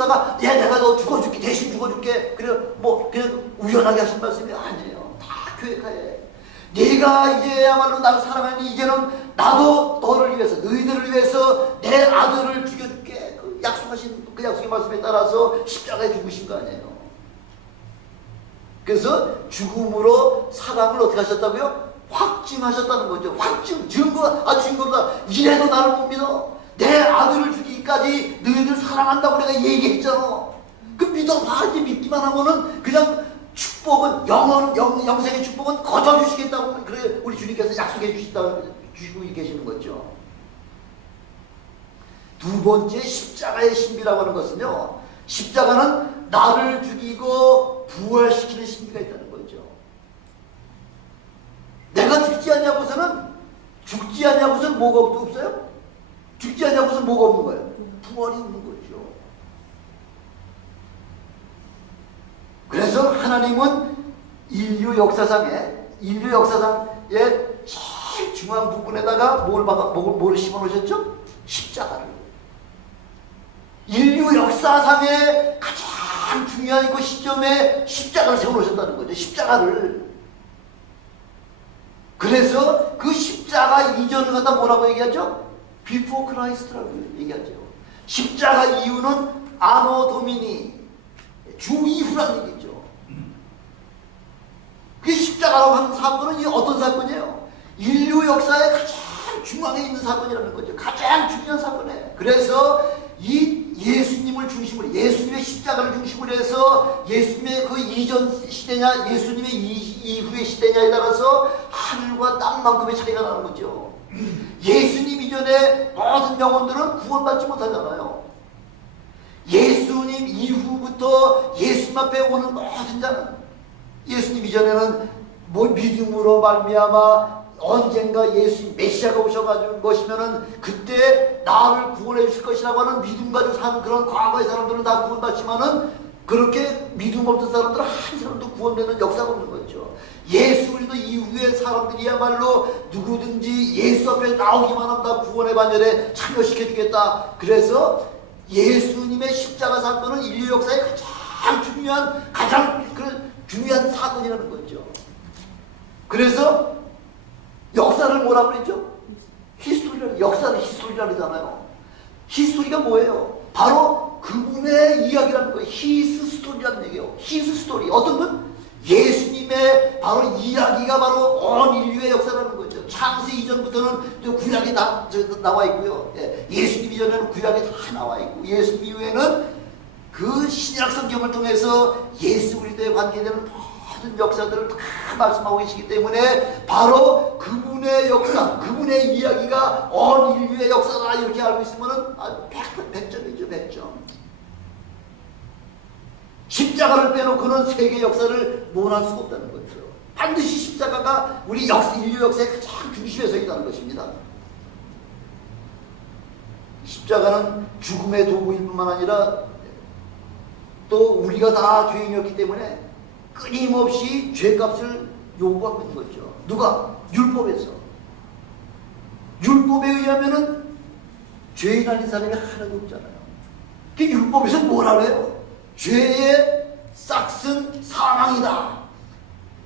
그러다가 내가 너 죽어줄게, 대신 죽어줄게, 그래 뭐 그냥 우연하게 하신 말씀이 아니에요. 다 계획하에 네가 이제야말로 나를 사랑하니 이제는 나도 너를 위해서, 너희들을 위해서 내 아들을 죽여줄게. 그 약속하신 그 약속의 말씀에 따라서 십자가에 죽으신 거 아니에요. 그래서 죽음으로 사랑을 어떻게 하셨다고요? 확증하셨다는 거죠. 확증, 증거다. 이래도 나를 못 믿어. 내 아들을 죽이기까지 너희들 사랑한다고 내가 얘기했잖아. 그 믿어봐. 이제 믿기만 하면은 그냥 축복은, 영생의 축복은 거저 주시겠다고, 그래 우리 주님께서 약속해 주시고 계시는 거죠. 두 번째 십자가의 신비라고 하는 것은요, 십자가는 나를 죽이고 부활시키는 신비가 있다는 거죠. 내가 죽지 않냐고서는 뭐가 없어요? 죽지 않냐고서는 뭐가 없는 거예요? 부활이 없는 거죠. 그래서 하나님은 인류 역사상의 제일 중요한 부분에다가 뭘 심어 놓으셨죠? 십자가를. 인류 역사상의 가장 중요한 그 시점에 십자가를 세워 놓으셨다는 거죠. 십자가를. 그래서 그 십자가 이전을 갖다 뭐라고 얘기하죠? Before Christ라고 얘기하죠. 십자가 이후는 아노 도미니, 주 이후라는 얘기죠. 그 십자가라고 하는 사건은 어떤 사건이에요? 인류 역사의 가장 중앙에 있는 사건이라는 거죠. 가장 중요한 사건이에요. 그래서 이 예수님을 중심으로, 예수님의 십자가를 중심으로 해서 예수님의 그 이전 시대냐 예수님의 이후의 시대냐에 따라서 하늘과 땅만큼의 차이가 나는 거죠. 예수님 이전에 모든 영혼들은 구원받지 못하잖아요. 예수님 이후부터 예수님 앞에 오는 모든 자는, 예수님 이전에는 뭐 믿음으로 말미암아 언젠가 예수님 메시아가 오셔가지고 것이면은 그때 나를 구원해 주실 것이라고 하는 믿음 가지고 사는 그런 과거의 사람들은 다 구원받지만은 그렇게 믿음 없던 사람들은 한 사람도 구원되는 역사가 없는 거죠. 예수 그리스도 이후의 사람들이야말로 누구든지 예수 앞에 나오기만 하면 다 구원의 반열에 참여시켜 주겠다. 그래서 예수님의 십자가 사건은 인류 역사의 가장 중요한 사건이라는 거죠. 그래서 역사를 뭐라고 그랬죠? 역사는 히스토리라고 하잖아요. 히스토리가 뭐예요? 바로 그분의 이야기라는 거예요. 히스 스토리라는 얘기예요. 히스 스토리. 어떤 분? 예수님의 바로 이야기가 바로 온 인류의 역사라는 거죠. 창세 이전부터는 구약이 나와 있고요. 예수님 이전에는 구약이 다 나와 있고, 예수님 이후에는 그 신약 성경을 통해서 예수 그리스도에 관계되는 모든 역사들을 다 말씀하고 계시기 때문에 바로 그분의 역사, 그분의 이야기가 온 인류의 역사다 이렇게 알고 있으면 100점이죠. 100점. 십자가를 빼놓고는 세계 역사를 논할 수가 없다는 거죠. 반드시 십자가가 우리 인류 역사의 가장 중심에 서 있다는 것입니다. 십자가는 죽음의 도구일 뿐만 아니라 또 우리가 다 죄인이었기 때문에 끊임없이 죄값을 요구하고 있는 거죠. 누가? 율법에서. 율법에 의하면은 죄인 아닌 사람이 하나도 없잖아요. 그 율법에서 뭐라 해요? 죄의 싹은 사망이다.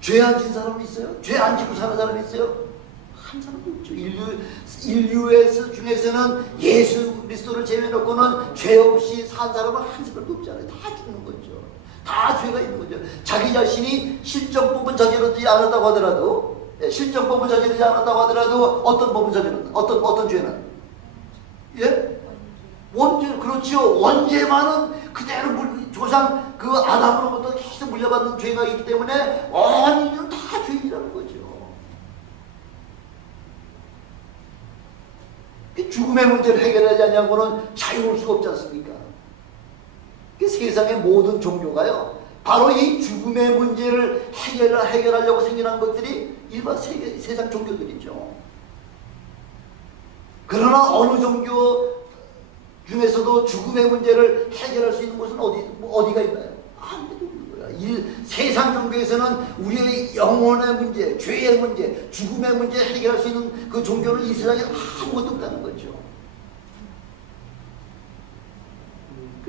죄 안 진 사람이 있어요? 죄 안 지고 사는 사람이 있어요? 한 사람도 없죠. 인류의 중에서는 예수 그리스도를 제외해놓고는 죄 없이 산 사람은 한 사람도 없잖아요. 다 죽는 거죠. 다 죄가 있는 거죠. 자기 자신이 실정법은 저지르지 않았다고 하더라도, 실정법은 저지르지 않았다고 하더라도 어떤 법은 저지르는, 어떤 죄는? 예? 원죄, 그렇죠. 원죄만은 그대로 조상 그 아담으로부터 계속 물려받는 죄가 있기 때문에 온 인류는 다 죄인이라는 거죠. 죽음의 문제를 해결하지 않냐고는 자유로울 수가 없지 않습니까? 세상의 모든 종교가요, 바로 이 죽음의 문제를 해결하려고 생겨난 것들이 일반 세상 종교들이죠. 그러나 어느 종교 중에서도 죽음의 문제를 해결할 수 있는 곳은 어디가 있나요? 아무데도 없는 거야. 세상 종교에서는 우리의 영혼의 문제, 죄의 문제, 죽음의 문제 해결할 수 있는 그 종교는 이 세상에 아무것도 없다는 거죠.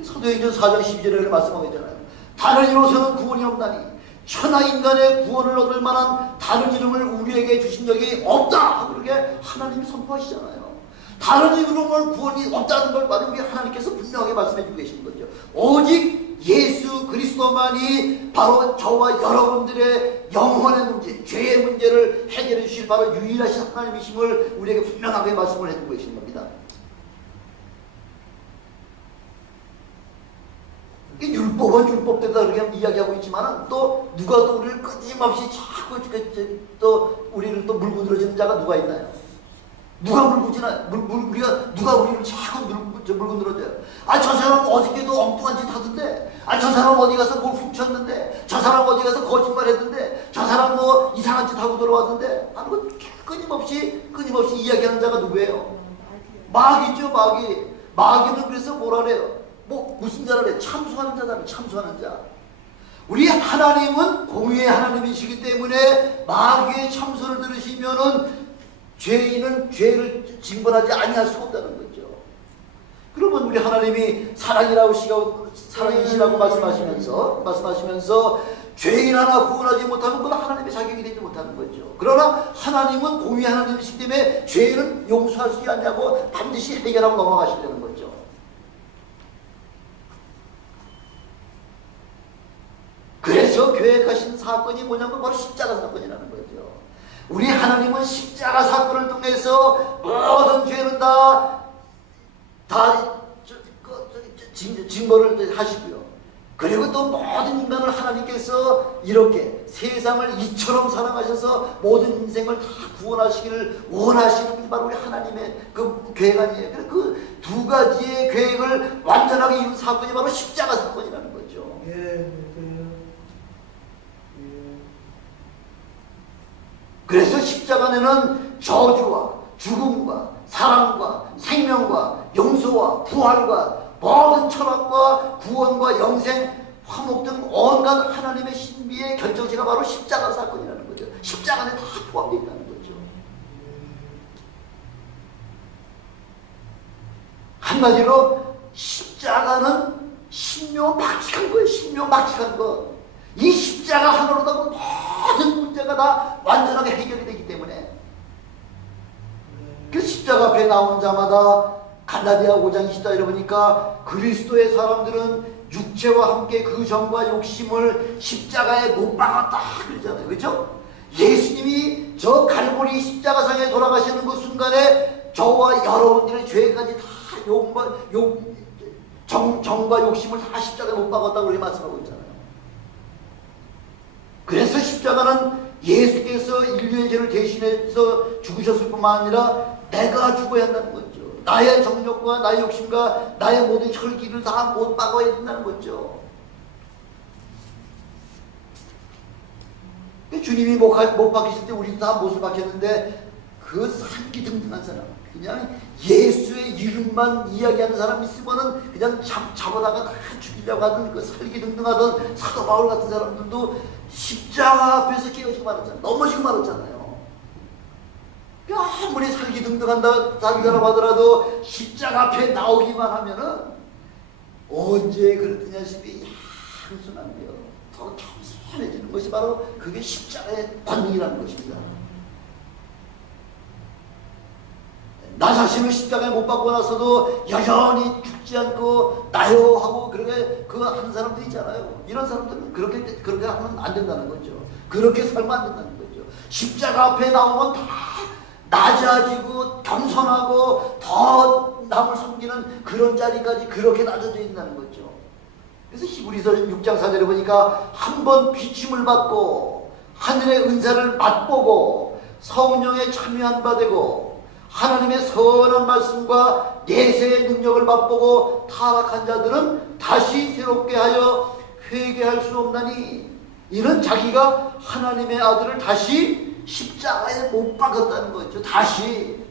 사도행전 4장 12절에 말씀하고 있잖아요. 다른 이로서는 구원이 없나니 천하 인간의 구원을 얻을 만한 다른 이름을 우리에게 주신 적이 없다. 그렇게 하나님이 선포하시잖아요. 다른 이름을 구원이 없다는 걸 바로 우리 하나님께서 분명하게 말씀해 주고 계시는 거죠. 오직 예수 그리스도만이 바로 저와 여러분들의 영혼의 문제, 죄의 문제를 해결해 주실 바로 유일하신 하나님이심을 우리에게 분명하게 말씀을 해주고 계시는 겁니다. 율법은 율법대로 그렇게 이야기하고 있지만 또 누가 또 우리를 끊임없이 자꾸 또 우리를 또 물고 늘어지는 자가 누가 있나요? 누가 물고 누가 우리를 자꾸 물고 늘어져요? 아, 저 사람 어저께도 엉뚱한 짓 하던데, 아, 저 사람 어디 가서 뭘 훔쳤는데, 저 사람 어디 가서 거짓말 했는데, 저 사람 뭐 이상한 짓 하고 들어왔는데, 하는 거 끊임없이 이야기하는 자가 누구예요? 마귀죠, 마귀. 마귀는 그래서 뭐라 그래요? 무슨 자라 그래? 참소하는 자다, 참소하는 자. 우리 하나님은 공의의 하나님이시기 때문에 마귀의 참소를 들으시면은 죄인은 죄를 징벌하지 아니할 수가 없다는 거죠. 그러면 우리 하나님이 사랑이시라고 말씀하시면서 죄인 하나 구원하지 못하면 그건 하나님의 자격이 되지 못하는 거죠. 그러나 하나님은 공의의 하나님이시기 때문에 죄인은 용서할 수 있냐고 반드시 해결하고 넘어가시려는 거죠. 그래서 계획하신 사건이 뭐냐면 바로 십자가 사건이라는 거죠. 우리 하나님은 십자가 사건을 통해서 모든 죄는 다 징벌을 하시고요. 그리고 또 모든 인간을 하나님께서 이렇게 세상을 이처럼 사랑하셔서 모든 인생을 다 구원하시기를 원하시는 게 바로 우리 하나님의 그 계획 아니에요. 그 두 가지의 계획을 완전하게 이룬 사건이 바로 십자가 사건이라는 거죠. 그래서 십자가에는 저주와 죽음과 사랑과 생명과 용서와 부활과 모든 철학과 구원과 영생, 화목 등 온갖 하나님의 신비의 결정체가 바로 십자가 사건이라는 거죠. 십자가 안에 다 포함되어 있다는 거죠. 한마디로 십자가는 신묘막측한 거예요. 신묘막측한 거. 이 십자가 하나로도 모든 문제가 다 완전하게 해결이 되기 때문에 그 십자가 앞에 나오는 자마다 갈라디아 5장 20절에 보니까 그리스도의 사람들은 육체와 함께 그 정과 욕심을 십자가에 못 박았다 그러잖아요. 그렇죠? 예수님이 저 갈보리 십자가상에 돌아가시는 그 순간에 저와 여러분들의 죄까지 다 정과 욕심을 다 십자가에 못 박았다고 그렇게 말씀하고 있잖아요. 그래서 십자가는 예수께서 인류의 죄를 대신해서 죽으셨을 뿐만 아니라 내가 죽어야 한다는 거죠. 나의 정욕과 나의 욕심과 나의 모든 혈기를 다 못 박아야 된다는 거죠. 주님이 못 박히실 때 우리도 다 못을 박혔는데 그 살기등등한 사람, 그냥 예수의 이름만 이야기하는 사람 있으면은 그냥 잡아다가 다 죽이려고 하던 그 살기등등하던 사도 바울 같은 사람들도 십자가 앞에서 깨어지고 말았잖아요. 넘어지고 말았잖아요. 아무리 살기등등한다 다른 사람 하더라도 십자가 앞에 나오기만 하면은 언제 그랬더냐 싶이 한순간이요. 더 겸손해지는 것이 바로 그게 십자가의 권능이라는 것입니다. 나 자신을 십자가에 못 박고 나서도 여전히 죽지 않고 나요 하고 그렇게 그 하는 사람들이 있잖아요. 이런 사람들은 그렇게 하면 안 된다는 거죠. 그렇게 살면 안 된다는 거죠. 십자가 앞에 나오면 다 낮아지고 겸손하고 더 남을 섬기는 그런 자리까지 그렇게 낮아져 있다는 거죠. 그래서 히브리서 6장 4절에 보니까 한 번 비침을 받고 하늘의 은사를 맛보고 성령에 참여한 바 되고 하나님의 선한 말씀과 내세의 능력을 맛보고 타락한 자들은 다시 새롭게 하여 회개할 수 없나니 이는 자기가 하나님의 아들을 다시 십자가에 못 박았다는 거죠. 다시.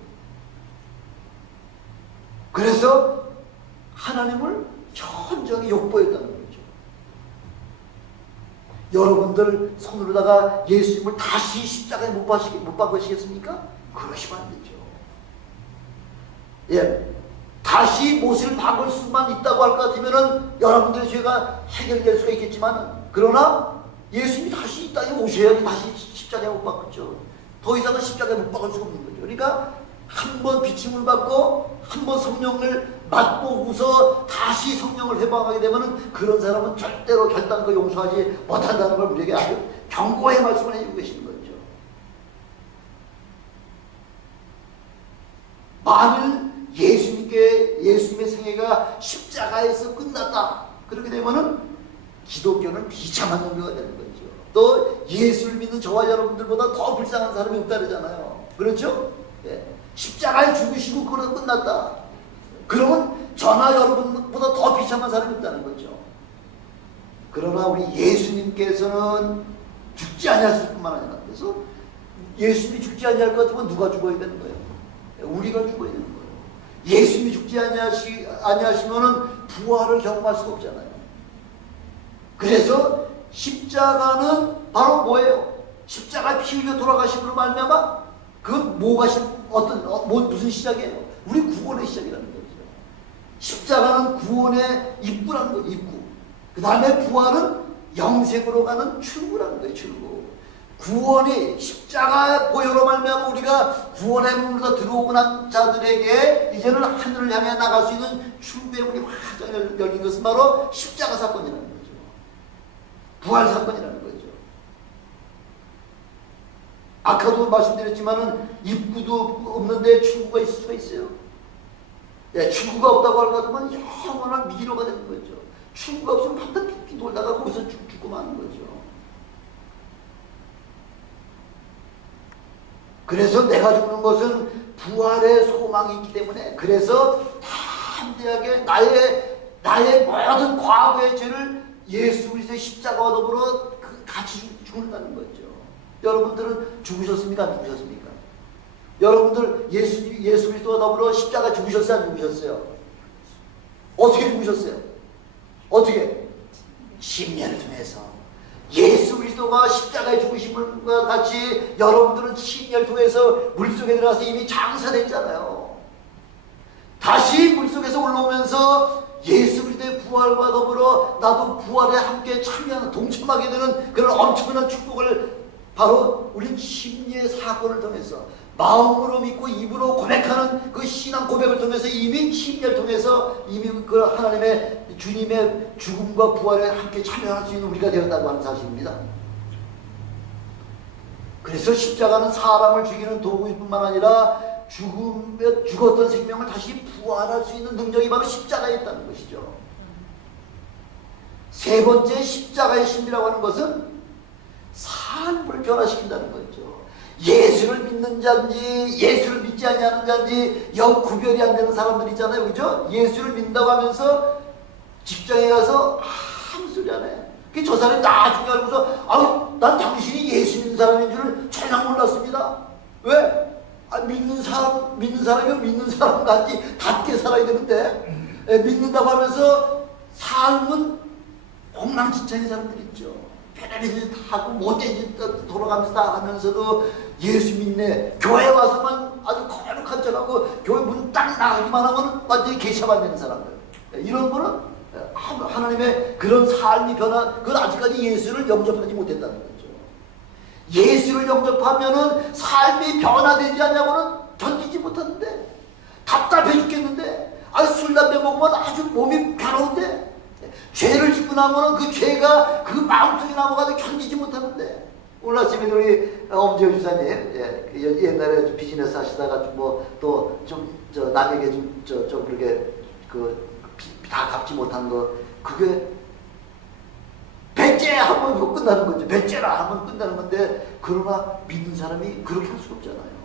그래서 하나님을 현저하게 욕보였다는 거죠. 여러분들 손으로다가 예수님을 다시 십자가에 못 박으시겠습니까? 그러시면 안 되죠. 예, 다시 못을 박을 수만 있다고 할 것 같으면은 여러분들의 죄가 해결될 수가 있겠지만, 그러나 예수님이 다시 이 땅에 오셔야지 다시 십자가에 못 박았죠. 더 이상은 십자가에 못 박을 수가 없는 거죠. 그러니까 한 번 비침을 받고 한 번 성령을 맛보고서 다시 성령을 회방하게 되면은 그런 사람은 절대로 결단코 용서하지 못한다는 걸 우리에게 아주 경고의 말씀을 해주고 계시는 거죠. 만일 예수님의 생애가 십자가에서 끝났다 그렇게 되면은 기독교는 비참한 종교가 되는 거죠. 또 예수를 믿는 저와 여러분들보다 더 불쌍한 사람이 없다 그러잖아요. 그렇죠? 예. 십자가에 죽으시고 그러다 끝났다. 그러면 저나 여러분보다 더 비참한 사람이 없다는 거죠. 그러나 우리 예수님께서는 죽지 아니하실 뿐만 아니라, 그래서 예수님이 죽지 아니할 것 같으면 누가 죽어야 되는 거예요? 우리가 죽어야 되는 거예요. 예수님이 죽지 아니하시면은 부활을 경험할 수가 없잖아요. 그래서 십자가는 바로 뭐예요? 십자가 피 흘려 돌아가심으로 말미암아 그 무슨 시작이에요? 우리 구원의 시작이라는 거죠. 십자가는 구원의 입구라는 거예요. 입구. 그 다음에 부활은 영생으로 가는 출구라는 거예요. 출구. 구원이 십자가 보혈로 말미암아 우리가 구원의 문으로 들어오고 난 자들에게 이제는 하늘을 향해 나갈 수 있는 출구의 문이 활짝 열린 것은 바로 십자가 사건이라는 거죠. 부활 사건이라는 거죠. 아까도 말씀드렸지만은 입구도 없는데 출구가 있을 수가 있어요. 예, 출구가 없다고 할 것 같으면 영원한 미로가 되는 거죠. 출구가 없으면 밤낮 pitpit 돌다가 거기서 죽고 마는 거죠. 그래서 내가 죽는 것은 부활의 소망이 있기 때문에, 그래서 담대하게 나의 모든 과거의 죄를 예수 그리스도의 십자가와 더불어 같이 죽는다는 거죠. 여러분들은 죽으셨습니까? 안 죽으셨습니까? 여러분들 예수 그리스도와 더불어 십자가 죽으셨어요? 안 죽으셨어요? 어떻게 죽으셨어요? 어떻게? 십년을 통해서. 예수 그리스도가 십자가에 죽으심과 같이 여러분들은 십년을 통해서 물속에 들어가서 이미 장사됐잖아요. 다시 물속에서 올라오면서 예수 그리스도의 부활과 더불어 나도 부활에 함께 참여하는, 동참하게 되는 그런 엄청난 축복을 바로 우리 심리의 사건을 통해서 마음으로 믿고 입으로 고백하는 그 신앙 고백을 통해서 이미 심리를 통해서 이미 그 하나님의 주님의 죽음과 부활에 함께 참여할 수 있는 우리가 되었다고 하는 사실입니다. 그래서 십자가는 사람을 죽이는 도구일 뿐만 아니라 죽었던 생명을 다시 부활할 수 있는 능력이 바로 십자가에 있다는 것이죠. 세 번째 십자가의 신비라고 하는 것은 삶을 변화시킨다는 거죠. 예수를 믿는 자인지 예수를 믿지 않는 자인지 영 구별이 안 되는 사람들 있잖아요. 그죠? 예수를 믿는다고 하면서 직장에 가서 아무 소리 안 해. 저 사람이 나중에 알고서 난 당신이 예수 믿는 사람인 줄을 전혀 몰랐습니다. 왜? 믿는 사람이면 믿는 사람 답게 살아야 되는데, 믿는다고 하면서 삶은 엉망진창인 사람들 있죠. 편안히 짓 하고 못된 짓 돌아가면서 다 하면서도 예수 믿네. 교회 와서만 아주 거룩한 척하고 교회 문 딱 나가기만 하면 완전히 개샤만 되는 사람들. 이런 거는 하나님의 그런 삶이 그건 아직까지 예수를 영접하지 못했다는 거죠. 예수를 영접하면은 삶이 변화되지 않냐고는 견디지 못하는데, 답답해 죽겠는데, 술 담배 먹으면 아주 몸이 괴로운데, 죄를 짓고 나면은 그 죄가 그 마음속에 남아가지고 견디지 못하는데, 오늘 아침에 우리 엄지영 주사님, 옛날에 비즈니스 하시다가 남에게 그렇게 다 갚지 못한 거, 그게 배째 하면 끝나는 거죠. 배째라 하면 끝나는 건데, 그러나 믿는 사람이 그렇게 할 수가 없잖아요.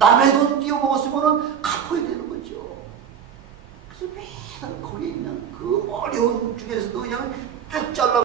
남의 돈 띄워먹었으면 갚아야 되는 거죠. 그래서 매달 거기에 있는 그 어려운 중에서도 그냥 쭉 잘라